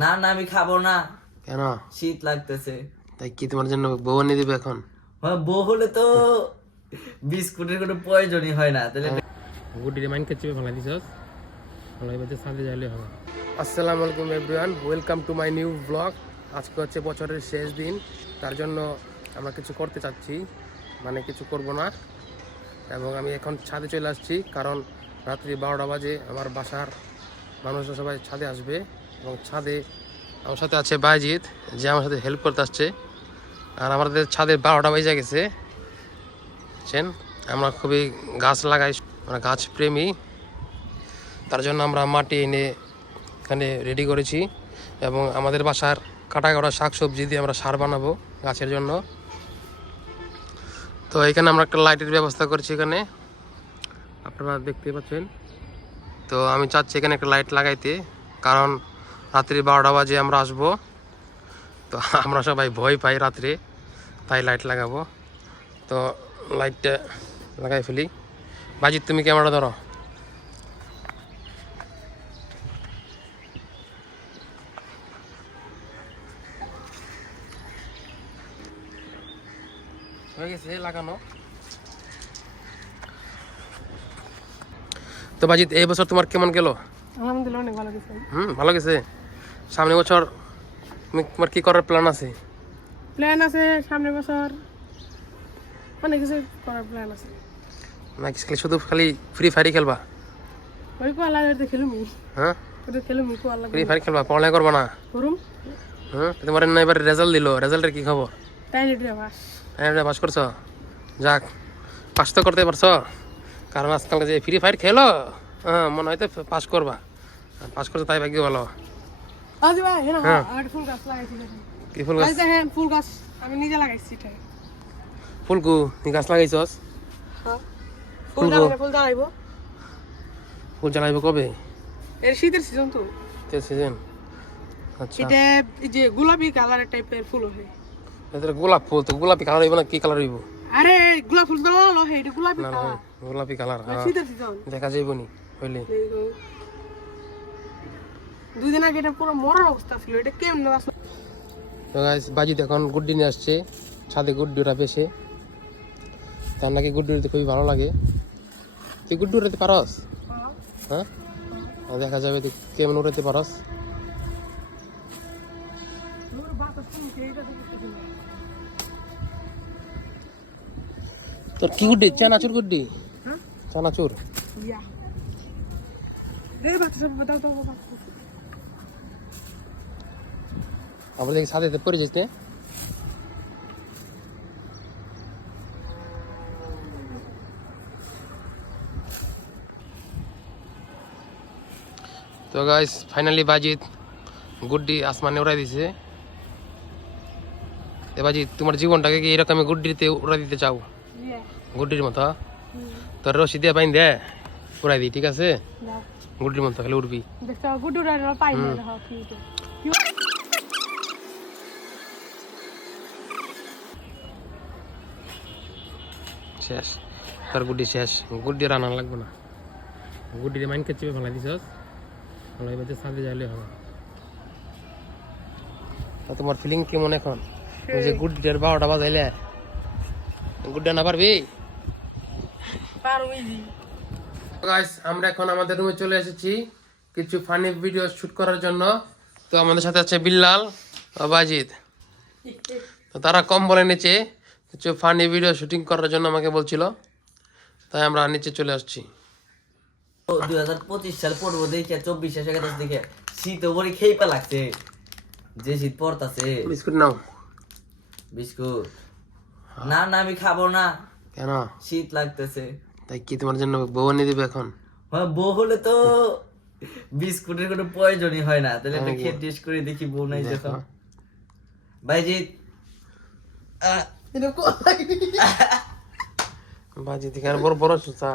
না না আমি খাবো না। কেন? শীত লাগতেছে। তাই কি তোমার জন্য বউ এনে দিবে এখন? বউ হলে তো বিস্কুটের কোনো প্রয়োজনই হয় না। তাহলে গুডিরে মাইন কে চিপে ফেলা দিছস, ফলাই বাজে সাথে যাইলে হবে। আসসালামু আলাইকুম everyone, welcome to my new blog. আজকে হচ্ছে বছরের শেষ দিন, তার জন্য আমরা কিছু করতে চাচ্ছি, মানে কিছু করব না। এবং আমি এখন ছাদে চলে আসছি, কারণ রাত্রি 12টা বাজে আমার বাসার মানুষরা সবাই ছাদে আসবে। এবং ছাদে আমার সাথে আছে বাইজিৎ, যে আমার সাথে হেল্প করতে আসছে। আর আমাদের ছাদে 12টা বেজে গেছে। বুঝছেন, আমরা খুবই গাছ লাগাই, আমরা গাছ প্রেমী। তার জন্য আমরা মাটি এনে এখানে রেডি করেছি এবং আমাদের বাসার কাটা কাটা শাকসবজি দিয়ে আমরা সার বানাবো গাছের জন্য। তো এখানে আমরা একটা লাইটের ব্যবস্থা করছি, এখানে আপনারা দেখতে পাচ্ছেন। তো আমি চাচ্ছি এখানে একটা লাইট লাগাইতে, কারণ রাত্রি 12টা বাজে আমরা আসবো, তো আমরা সবাই ভয় পাই রাত্রে, তাই লাইট লাগাবো। তো লাইটটা লাগাই ফেলি। বাজিত, তুমি ক্যামেরা ধরো। হয়ে গেছে লাগানো। তো বাজিত, এই বছর তোমার কেমন গেল? আলহামদুলিল্লাহ অনেক ভালো গেছে। ভালো গেছে। সামনে বছর তোমার কি করার প্ল্যান আছে? প্ল্যান আছে সামনের বছর অনেক কিছু করার প্ল্যান আছে। নাকি শুধু খালি ফ্রি ফায়ারই খেলবা? ওই কোয়ালা খেলুমি। হ্যাঁ, ওটা খেলুমি কোয়ালা ফ্রি ফায়ার খেলবা, পড়ালেখা করবা না? করুম। হ্যাঁ, তোমার না এবার রেজাল্ট দিল, রেজাল্টের কি খবর? টাইলেট বাস। হ্যাঁ, পাস করছো? যাক, পাস তো করতে পারছো, কারণ আজকাল যে ফ্রি ফায়ার খেলো, হ্যাঁ মনে হয় তো পাস করবা। পাস করছো তাই ভাগ্য ভালো। আজ ভাই হ্যাঁ। আর ফুল গাছ লাগাইছি। কি ফুল গাছ? দেখেন ফুল গাছ আমি নিজে লাগাইছি এটা। ফুলকু তুই গাছ লাগাইছস? হ্যাঁ। ফুল ফুল দাঁড়াইবো। ফুল জ্বালাইবো কবে? এর শীতের সিজন তো। শীতের সিজন। আচ্ছা, এটা এই যে গোলাপি কালারের টাইপের ফুল হয়। এটা গোলাপ ফুল, তো গোলাপি কালার হইব না কি কালার হইব? আরে গোলাপ ফুল দাঁড়ালো হয়, এটা গোলাপি না না, কালার। গোলাপি কালার। হ্যাঁ, শীতের সিজন দেখা যাইব নি হইলে। দুই দিন আগে এটা পুরো মরার অবস্থা ছিল, এটা কেমন আসলো। তো গাইস, বাজিত এখন গুড্ডি নিয়ে আসছে, ছাদে গুড্ডি ওরা পেশে, তার নাকি গুড্ডি উড়তে খুবই ভালো লাগে। তুই গুড্ডি উড়াতে পারস? হ্যাঁ, দেখা যাবে তুই কেমন উড়াতে পারস। তোর কি গুড্ডি? চানাচুর গুড্ডি? চানাচুর? আমরা দেখি ছাদে পড়ে যাইতে। তো গাইস, ফাইনালি বাজিত গুড্ডি আসমানে উড়াই দিছে। এ বাজিত, তোমার জীবনটাকে কি এরকমই গুড্ডিতে উড়াই দিতে চাও? গুড্ডির মতো তোর রশি দিয়ে বাইন দে উড়াই দি, ঠিক আছে? গুড্ডির মতো খালি উড়বি। শেষ, তোর গুড্ডি শেষ। গুড্ডি রান্না লাগবে না। গুড্ডিরে মাইন কে চিপে ফেলা দিছস, ফলাই বাজে সাথে যাইলে হবে। তোমার ফিলিং কেমন এখন? ওই যে গুড্ডির 12টা বাজাইলে, গুড্ডি না পারবি? গাইস, আমরা এখন আমাদের রুমে চলে এসেছি কিছু ফানি ভিডিও শুট করার জন্য। তো আমাদের সাথে আছে বিল্লাল ও বাজিদ। তো তারা কম্বলের নিচে কিছু ফানি ভিডিও শুটিং করার জন্য আমাকে বলছিল, তাই আমরা নিচে চলে আসছি। 2025 সাল পড়বো দেখে 24 এসে গেছে দেখে শীত ওপরে খেয়ে লাগছে, যে শীত পড়তাছে। বিস্কুট নাও। বিস্কুট না না আমি খাবো না। কেন? শীত লাগতেছে। তাই কি তোমার জন্য বউ এনে দিবে এখন? বউ হলে তো বিস্কুটের কোনো প্রয়োজনই হয় না। তাহলে একটা খেয়ে টেস্ট করে দেখি বউ নাই যখন। বাইজিৎ বাজিদ এখানে বড় বড় সুতা।